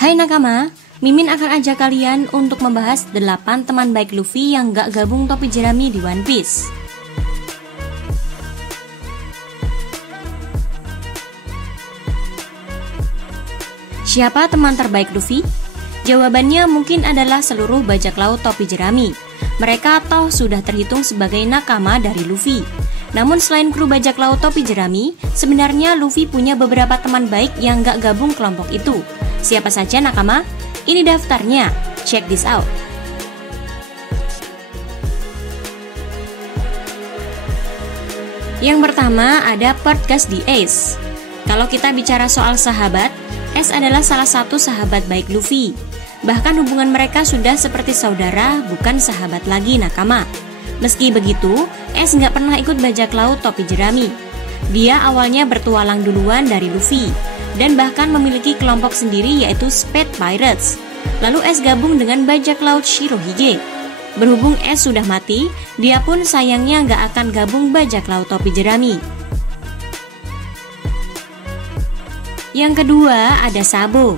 Hai nakama, Mimin akan ajak kalian untuk membahas 8 teman baik Luffy yang gak gabung topi jerami di One Piece. Siapa teman terbaik Luffy? Jawabannya mungkin adalah seluruh bajak laut topi jerami. Mereka toh sudah terhitung sebagai nakama dari Luffy. Namun selain kru bajak laut topi jerami, sebenarnya Luffy punya beberapa teman baik yang gak gabung kelompok itu. Siapa saja nakama? Ini daftarnya, check this out. Yang pertama ada Portgas the Ace. Kalau kita bicara soal sahabat, Ace adalah salah satu sahabat baik Luffy. Bahkan hubungan mereka sudah seperti saudara, bukan sahabat lagi nakama. Meski begitu, Ace nggak pernah ikut bajak laut topi jerami. Dia awalnya bertualang duluan dari Luffy, dan bahkan memiliki kelompok sendiri yaitu Spade Pirates. Lalu Ace gabung dengan bajak laut Shirohige. Berhubung Ace sudah mati, dia pun sayangnya nggak akan gabung bajak laut topi jerami. Yang kedua ada Sabo.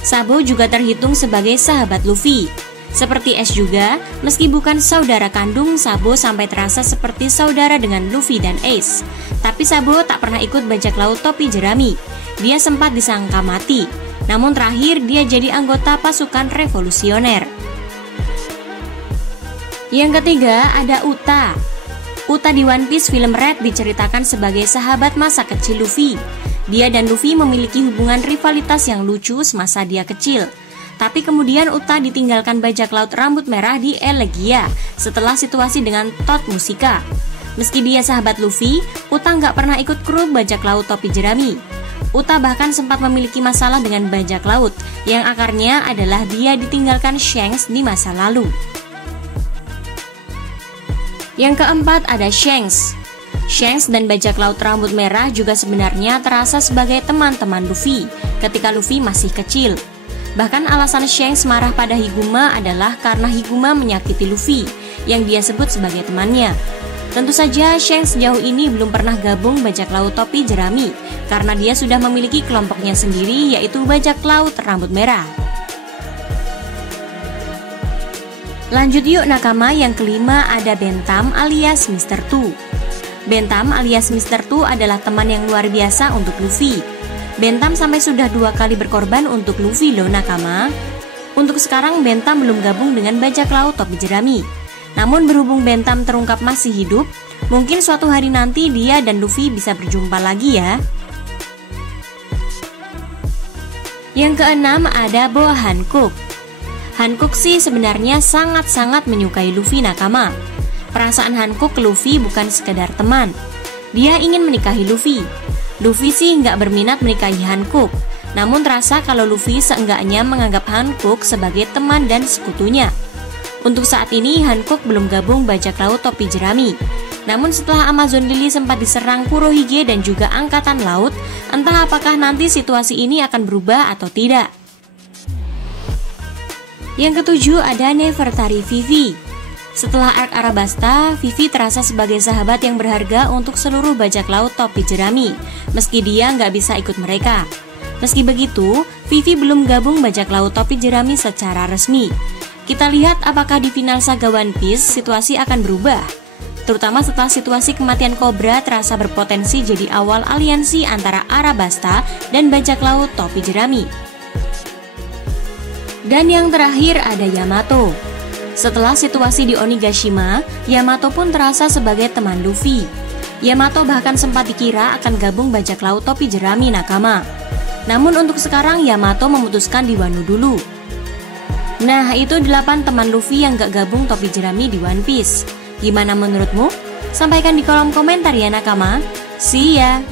Sabo juga terhitung sebagai sahabat Luffy. Seperti Ace juga, meski bukan saudara kandung, Sabo sampai terasa seperti saudara dengan Luffy dan Ace. Tapi Sabo tak pernah ikut bajak laut topi jerami. Dia sempat disangka mati, namun terakhir dia jadi anggota pasukan revolusioner. Yang ketiga ada Uta. Uta di One Piece film Red diceritakan sebagai sahabat masa kecil Luffy. Dia dan Luffy memiliki hubungan rivalitas yang lucu semasa dia kecil. Tapi kemudian Uta ditinggalkan bajak laut rambut merah di Elegia setelah situasi dengan Tot Musika. Meski dia sahabat Luffy, Uta nggak pernah ikut kru bajak laut topi jerami. Uta bahkan sempat memiliki masalah dengan bajak laut, yang akarnya adalah dia ditinggalkan Shanks di masa lalu. Yang keempat ada Shanks. Shanks dan bajak laut rambut merah juga sebenarnya terasa sebagai teman-teman Luffy ketika Luffy masih kecil. Bahkan alasan Shanks marah pada Higuma adalah karena Higuma menyakiti Luffy, yang dia sebut sebagai temannya. Tentu saja Shanks sejauh ini belum pernah gabung bajak laut topi jerami karena dia sudah memiliki kelompoknya sendiri yaitu bajak laut rambut merah. Lanjut yuk nakama, yang kelima ada Bentam alias Mr. Two. Bentam alias Mr. Two adalah teman yang luar biasa untuk Luffy. Bentam sampai sudah 2 kali berkorban untuk Luffy loh nakama. Untuk sekarang Bentam belum gabung dengan bajak laut topi jerami. Namun berhubung Bentam terungkap masih hidup, mungkin suatu hari nanti dia dan Luffy bisa berjumpa lagi ya. Yang keenam ada Boa Hancock. Hancock sih sebenarnya sangat-sangat menyukai Luffy nakama. Perasaan Hancock ke Luffy bukan sekedar teman. Dia ingin menikahi Luffy. Luffy sih nggak berminat menikahi Hancock. Namun terasa kalau Luffy seenggaknya menganggap Hancock sebagai teman dan sekutunya. Untuk saat ini Hancock belum gabung bajak laut topi jerami. Namun setelah Amazon Lily sempat diserang Kurohige dan juga Angkatan Laut, entah apakah nanti situasi ini akan berubah atau tidak. Yang ketujuh ada Nefertari Vivi. Setelah arc Arabasta, Vivi terasa sebagai sahabat yang berharga untuk seluruh bajak laut topi jerami, meski dia nggak bisa ikut mereka. Meski begitu, Vivi belum gabung bajak laut topi jerami secara resmi. Kita lihat apakah di final saga One Piece situasi akan berubah, terutama setelah situasi kematian Cobra terasa berpotensi jadi awal aliansi antara Arabasta dan bajak laut topi jerami. Dan yang terakhir ada Yamato. Setelah situasi di Onigashima, Yamato pun terasa sebagai teman Luffy. Yamato bahkan sempat dikira akan gabung bajak laut topi jerami nakama. Namun untuk sekarang Yamato memutuskan di Wano dulu. Nah, itu 8 teman Luffy yang gak gabung topi jerami di One Piece. Gimana menurutmu? Sampaikan di kolom komentar ya nakama. See ya!